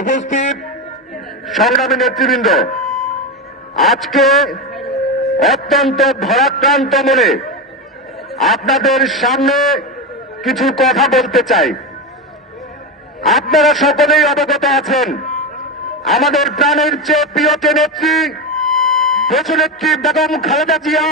উপস্থিত সংগ্রামী নেতৃবৃন্দ, আজকে অত্যন্ত ভরাক্রান্ত মনে আপনাদের সামনে কিছু কথা বলতে চাই। আপনারা সকলেই অবগত আছেন, আমাদের প্রাণের চেয়ে প্রিয়কে নেত্রী দেশনেত্রী বেগম খালেদা জিয়া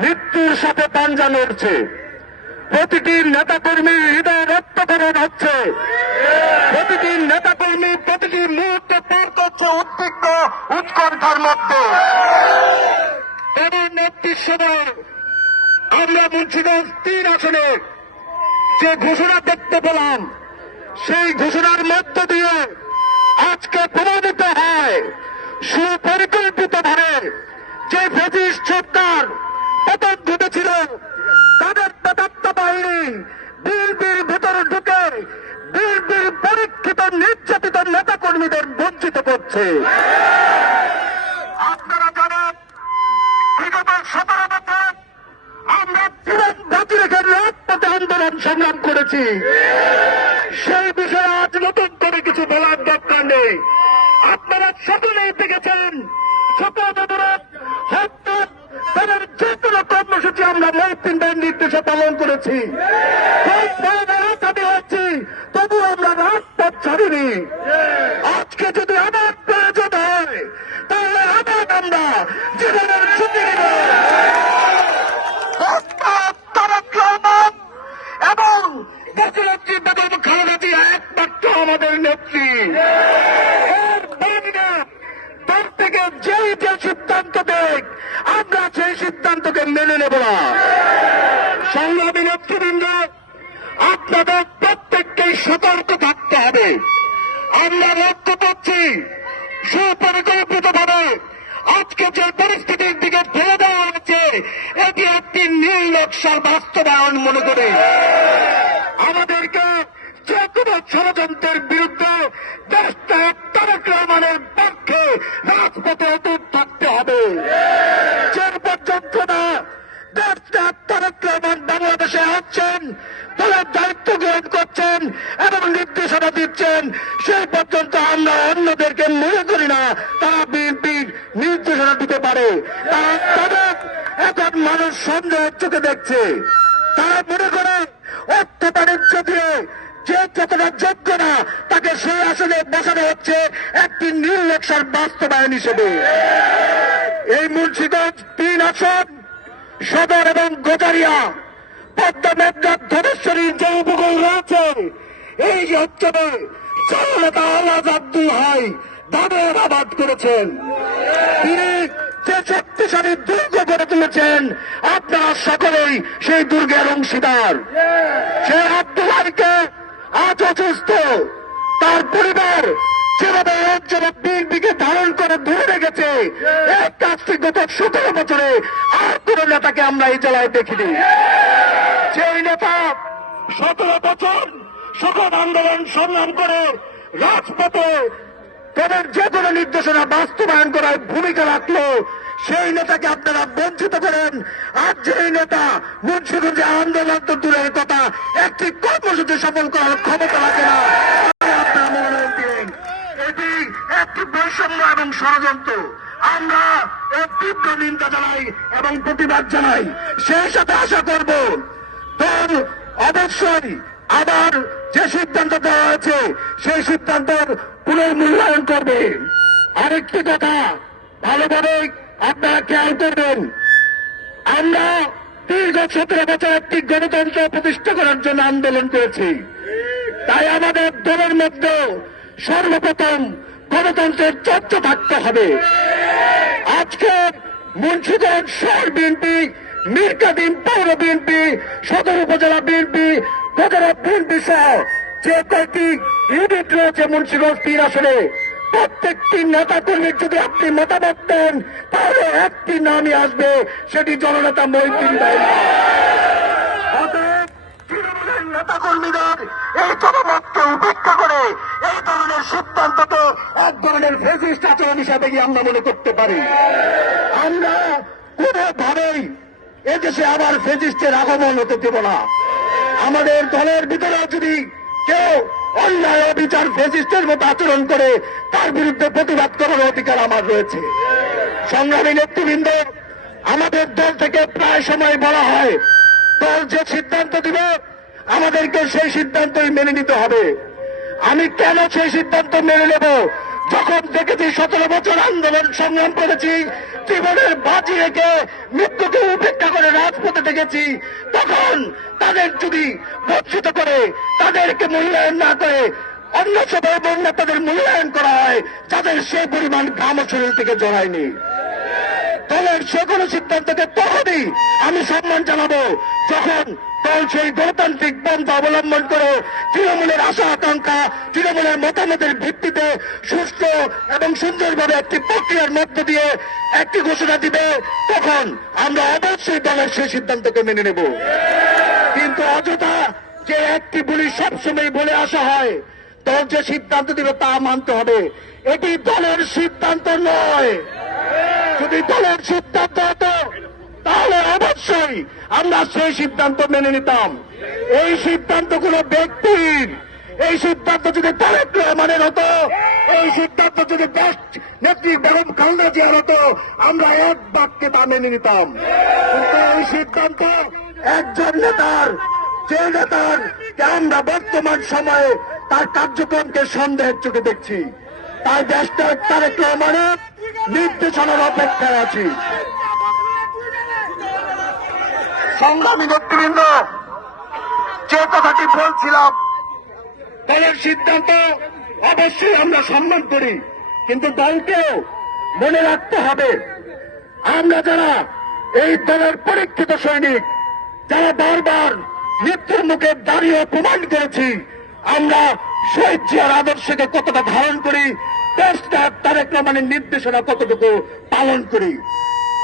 মৃত্যুর সাথে পাঞ্জা লড়ছে প্রতিটি নেতাকর্মীর হৃদয় রক্তকরণ হচ্ছে প্রতিটি নেতাকর্মী প্রতিটি মুহূর্তে পার করছে উদ্বিগ্ন উৎকণ্ঠার মধ্যে তাদের নেত্রীর সময় আমরা মুন্সিগঞ্জ তিন আসনে যে ঘোষণা দেখতে পেলাম, সেই ঘোষণার মধ্য দিয়ে আজকে প্রমাণিত হয় সুপরিকল্পিত ভাবে যে ব্রিটিশ সরকার পতন ঘটেছিল তাদের তদন্ত বাহিনী বিএনপির ভেতরে ঢুকে বিএনপির পরীক্ষিত নির্যাতিত নেতা কর্মীদের বঞ্চিত করছে। আপনারা জানেন আমরা জীবন বাঁচি আন্দোলন সংগ্রাম করেছি। সেই বিষয়ে আজ নতুন করে কিছু বলার দরকার নেই। আপনারা সকলেই দেখেছেন শতদূরত আমরা মহিন্দার নির্দেশে পালন করেছি। তবু আমরা রাজপথ ছাড়িনি। আজকে যদি আবার প্রয়োজন হয়, তাহলে আবার আমরা জীবনের এবং আমাদের নেত্রী। থেকে যেই যে সিদ্ধান্ত দেখ আমরা সেই সিদ্ধান্তকে মেনে নেব না। সংগ্রামী নেতৃবৃন্দ, আপনাদের প্রত্যেককেই সতর্ক থাকতে হবে। আমরা লক্ষ্য করছি সুপরিকল্পিত ভাবে আজকে যে পরিস্থিতির দিকে ফেলে দেওয়া হয়েছে, এটি একটি নীল নকশার বাস্তবায়ন মনে করে। আমাদেরকে যে কোনো ষড়যন্ত্রের বিরুদ্ধে দেশটা তারেক রহমানের পক্ষে রাজপথে অটুট থাকতে হবে। যে পর্যন্ত না। বাংলাদেশে আসছেন দলের দায়িত্ব গ্রহণ করছেন এবং নির্দেশনা দিচ্ছেন। সেই পর্যন্ত আমরা অন্যদেরকে মনে করি না তারা বিএনপির নির্দেশনা দিতে পারে। তারা তাদের এখন মানুষ সন্দেহের চোখে দেখছে। তারা মনে করে অর্থ বাণিজ্য দিয়ে যে যোগ্য না, তাকে সেই আসনে বসানো হচ্ছে একটি নীল নকশার বাস্তবায়ন হিসেবে। এই মুন্সিগঞ্জ তিন আসন, সদর এবং গোজারিয়া, পদ্মা মেঘনাথ ধনেশ্বরী যে উপকূল রয়েছে, এই অঞ্চলে জননেতা আলাদ আব্দুল হাই দামের আবাদ করেছেন। তিনি যে শক্তিশালী দুর্গ গড়ে তুলেছেন, আপনারা সকলেই সেই দুর্গের অংশীদার। সে আব্দুল হাইকে আজ অসুস্থ। তার পরিবার যেভাবে এই অঞ্চলে বিএনপিকে ধারণ করে ধরে রেখেছে, এক কাজটি গত সতেরো বছরে আর কোন নেতাকে আমরা এই জেলায় দেখিনি। সেই নেতা সতেরো বছর সকল আন্দোলন সংগ্রাম করে রাজপথে তাদের যে কোনো নির্দেশনা বাস্তবায়ন করার ভূমিকা রাখল সেই নেতাকে আপনারা বঞ্চিত করেন। আর যেই নেতা মুন্সিগঞ্জে আন্দোলন তো দূরের কথা, একটি কর্মসূচি সফল করার ক্ষমতা রাখে না। এটি একটি বৈষম্য এবং ষড়যন্ত্র। আমরা তীব্র নিন্দা জানাই এবং প্রতিবাদ জানাই। সেই সাথে আশা করব দল অবশ্যই আবার যে সিদ্ধান্ত দেওয়া হয়েছে, সেই সিদ্ধান্তের পুনর্মূল্যায়ন করবে। আরেকটি কথা ভালোভাবে আপনারা খেয়াল করবেন, আমরা দীর্ঘ সতেরো বছর একটি গণতন্ত্র প্রতিষ্ঠা করার জন্য আন্দোলন করেছি। তাই আমাদের দলের মধ্যে সর্বপ্রথম গণতন্ত্রের চর্চা থাকতে হবে। আজকে মুন্সিগঞ্জ শহর বিএনপি মিরকাদিন পৌর বিএনপি, সদর উপজেলা বিএনপি কোকরা বিএনপি সহ যে কয়েকটি ইউনিট রয়েছে মুন্সিগঞ্জ তিন আসনে। প্রত্যেকটি নেতা কর্মীর যদি আপনি মতামত দেন, তাহলে একটি নামই আসবে, সেটি জননেতা মহিউদ্দিন ভাই। আমরা হতে দেব না। আমাদের দলের ভিতরে যদি কেউ অন্যায় অবিচার ফেসিস্টের মতো আচরণ করে তার বিরুদ্ধে প্রতিবাদ করার অধিকার আমার রয়েছে। সংগ্রামী নেতৃবৃন্দ, আমাদের দল থেকে প্রায় সময় বলা হয়, দল যে সিদ্ধান্ত দিবে, আমাদেরকে সেই সিদ্ধান্তই মেনে নিতে হবে। আমি কেন সেই সিদ্ধান্ত মেনে নেব? যখন দেখেছি সতেরো বছর আন্দোলন সংগ্রাম করেছি জীবনের বাজি রেখে মৃত্যুকে উপেক্ষা করে রাজপথে দেখেছি, তখন তাদের যদি বঞ্চিত করে, তাদেরকে মূল্যায়ন না করে, অন্য সবাই বন্যা তাদের মূল্যায়ন করা হয় যাদের সেই পরিমাণ ঘাম শরীর থেকে জড়ায়নি। দলের যে কোনো সিদ্ধান্তকে তখনই আমি সম্মান জানাব, যখন দল সেই গণতান্ত্রিক পন্থা অবলম্বন করে তৃণমূলের আশা আকাঙ্ক্ষা, তৃণমূলের মতামতের ভিত্তিতে সুস্থ এবং সুন্দরভাবে একটি প্রক্রিয়ার মধ্য দিয়ে একটি ঘোষণা দিবে, তখন আমরা অবশ্যই দলের সেই সিদ্ধান্তকে মেনে নেব। কিন্তু অযথা যে একটি বলি সবসময় বলে আসা হয়, দল যে সিদ্ধান্ত দিবে তা মানতে হবে, এটি দলের সিদ্ধান্ত নয়। যদি দলের সিদ্ধান্ত হতো, তাহলে অবশ্যই আমরা সেই সিদ্ধান্ত মেনে নিতাম। এই সিদ্ধান্ত কোন ব্যক্তির। এই সিদ্ধান্ত যদি তারেক রহমানের হতো, এই সিদ্ধান্ত যদি দেশ নেত্রী বেগম খালেদা জিয়ার হতো, আমরা এক বাক্যে তা মেনে নিতাম। কিন্তু এই সিদ্ধান্ত একজন নেতার, যে নেতার আমরা বর্তমান সময়ে তার কার্যক্রমকে সন্দেহের চোখে দেখছি। তাই দেশটা তারেক রহমানের নির্দেশনার অপেক্ষায় আছি। সংগ্রামী নেতৃবৃন্দ, যে কথাটি বলছিলাম দলের সিদ্ধান্ত অবশ্যই আমরা সম্মান করি, কিন্তু দলকেও মনে রাখতে হবে, আমরা যারা এই দলের পরীক্ষিত সৈনিক, যারা বারবার মৃত্যুর মুখে দাঁড়িয়ে প্রমাণ করেছি, আমরা শহীদ জিয়ার আদর্শকে কতটা ধারণ করি তারেক রহমানের নির্দেশনা কতটুকু পালন করি।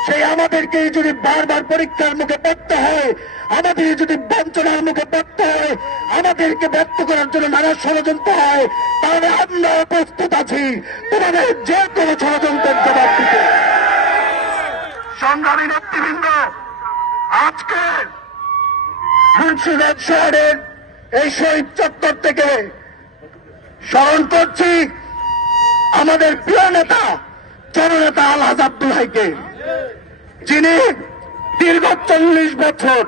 সেই আমাদেরকে যদি বারবার পরীক্ষার মুখে পড়তে হয়, আমাদের যদি বঞ্চনার মুখে পড়তে হয়, আমাদেরকে ব্যক্ত করার জন্য নানা ষড়যন্ত্র হয়, তাহলে আমরা প্রস্তুত আছি তোমাদের যে কোনো ষড়যন্ত্রের জবাব দিতে। সংগ্রামী নেতৃবৃন্দ, আজকে মুন্সিগঞ্জ শহরের এই শহীদ চত্বর থেকে স্মরণ করছি আমাদের প্রিয় নেতা, জননেতা আলহাজ আব্দুল হাইকে। যিনি দীর্ঘ চল্লিশ বছর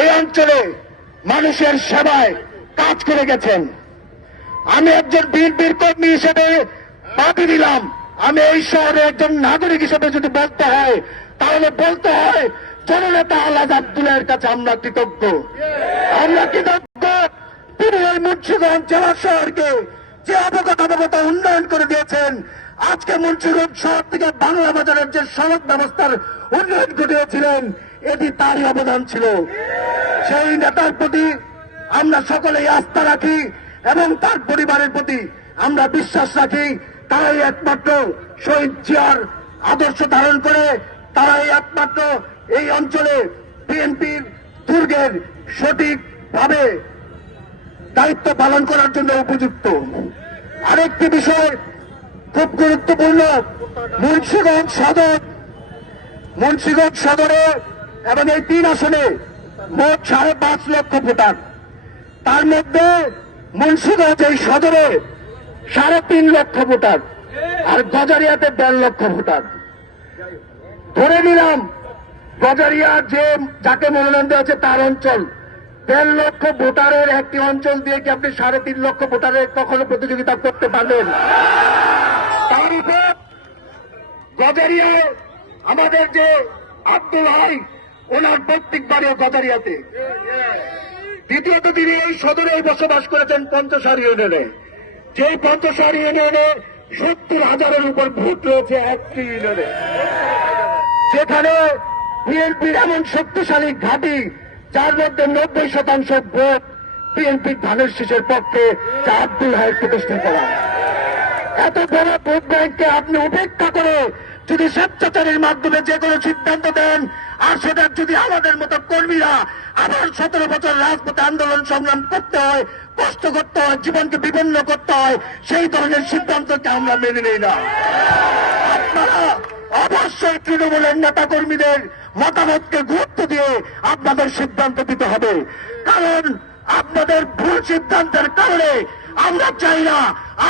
এই অঞ্চলে মানুষের সেবায় কাজ করে গেছেন। আমি একজন বীর বীর কর্মী হিসেবে বাকি দিলাম। আমি এই শহরে একজন নাগরিক হিসেবে যদি বলতে হয়, তাহলে বলতে হয়, জননেতা আলাদ আব্দুলের কাছে আমরা কৃতজ্ঞ। আমরা কৃতজ্ঞ তিনি এই মুন্সিগঞ্জ জেলা শহরকে যে অবগত অবগত উন্নয়ন করে দিয়েছেন আজকে মুন্সিগঞ্জ শহর থেকে বাংলা বাজারের যে সড়ক ব্যবস্থার উন্নয়ন ঘটিয়েছিলেন, এটি তারই অবদান ছিল। সেই নেতার প্রতি আমরা সকলেই আস্থা রাখি এবং তার পরিবারের প্রতি আমরা বিশ্বাস রাখি। তারাই একমাত্র শহীদ জিয়ার আদর্শ ধারণ করে, তারাই একমাত্র এই অঞ্চলে বিএনপির দুর্গের সঠিকভাবে দায়িত্ব পালন করার জন্য উপযুক্ত। আরেকটি বিষয় খুব গুরুত্বপূর্ণ মুন্সিগঞ্জ সদর। মুন্সিগঞ্জ সদরে এবং এই তিন আসনে মোট সাড়ে পাঁচ লক্ষ ভোটার। তার মধ্যে মুন্সিগঞ্জ এই সদরে সাড়ে তিন লক্ষ ভোটার আর গজারিয়াতে দেড় লক্ষ ভোটার। ধরে নিলাম, গজারিয়া যে যাকে মনোনয়ন দেওয়া হচ্ছে তার অঞ্চল দেড় লক্ষ ভোটারের একটি অঞ্চল দিয়ে কি আপনি সাড়ে তিন লক্ষ ভোটারের কখনো প্রতিযোগিতা করতে পারবেন? তার উপর গজারিয়ায় আমাদের যে আব্দুল হাই, ওনার প্রত্যেক বাড়িও গজারিয়াতে। দ্বিতীয়ত তিনি এই সদরে বসবাস করেছেন পঞ্চসার ইউনিয়নে। যেই পঞ্চসার ইউনিয়নে সত্তর হাজারের উপর ভোট রয়েছে একটি ইউনিয়নে। যেখানে বিএনপির এমন শক্তিশালী ঘাঁটি যার মধ্যে নব্বই শতাংশ ভোট বিএনপির ধানের শীষের পক্ষে আব্দুল হায়ের প্রতিষ্ঠা করা এত বড় ভোট ব্যাংককে আপনি উপেক্ষা করে যদি স্বেচ্ছাচারের মাধ্যমে যে কোনো সিদ্ধান্ত দেন, আর সেটা যদি আমাদের মতো কর্মীরা আবার সতেরো বছর রাজপথে আন্দোলন সংগ্রাম করতে হয়, কষ্ট করতে হয়, জীবনকে বিপন্ন করতে হয়, সেই ধরনের সিদ্ধান্তকে আমরা মেনে নিই না। আপনারা অবশ্যই তৃণমূলের নেতা কর্মীদের মতামতকে গুরুত্ব দিয়ে আপনাদের সিদ্ধান্ত দিতে হবে। কারণ আপনাদের ভুল সিদ্ধান্তের কারণে আমরা চাই না,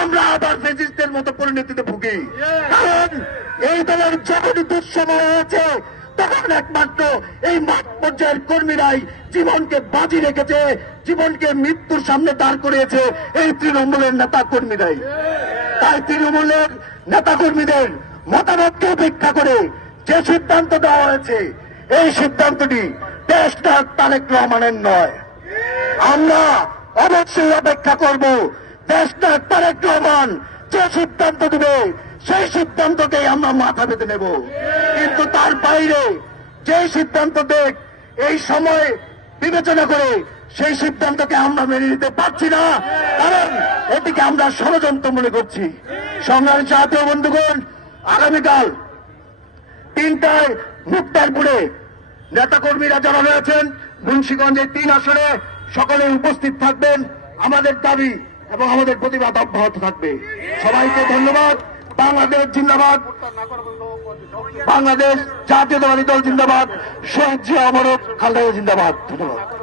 আমরা আবার ফেসিস্টের মতো পরিণতিতে ভুগি। কারণ এই দলের যখনই দুঃসময় হয়েছে, তখন একমাত্র এই মাঠ পর্যায়ের কর্মীরাই জীবনকে বাজি রেখেছে, জীবনকে মৃত্যুর সামনে দাঁড় করিয়েছে এই তৃণমূলের নেতা কর্মীরাই তাই তৃণমূলের নেতা কর্মীদের মতামতকে উপেক্ষা করে যে সিদ্ধান্ত দেওয়া হয়েছে, এই সিদ্ধান্তটি দেশটা তারেক রহমানের নয়। আমরা অবশ্যই অপেক্ষা করব দেশটা তারেক রহমান যে সিদ্ধান্ত দেবে, সেই সিদ্ধান্তকেই আমরা মাথা পেতে নেব। কিন্তু তার বাইরে যে সিদ্ধান্ত দেখ, এই সময় বিবেচনা করে সেই সিদ্ধান্তকে আমরা মেনে নিতে পারছি না, কারণ এটিকে আমরা ষড়যন্ত্র মনে করছি। সংগ্রামী জাতীয় বন্ধুগণ আগামীকাল তিনটায় মুক্তারপুরে নেতাকর্মীরা যারা রয়েছেন, মুন্সীগঞ্জের তিন আসনে সকলে উপস্থিত থাকবেন। আমাদের দাবি এবং আমাদের প্রতিবাদ অব্যাহত থাকবে। সবাইকে ধন্যবাদ। বাংলাদেশ জিন্দাবাদ। বাংলাদেশ জাতীয়তাবাদী দল জিন্দাবাদ। শহীদ জিয়া অমরক খালেদা জিন্দাবাদ। ধন্যবাদ।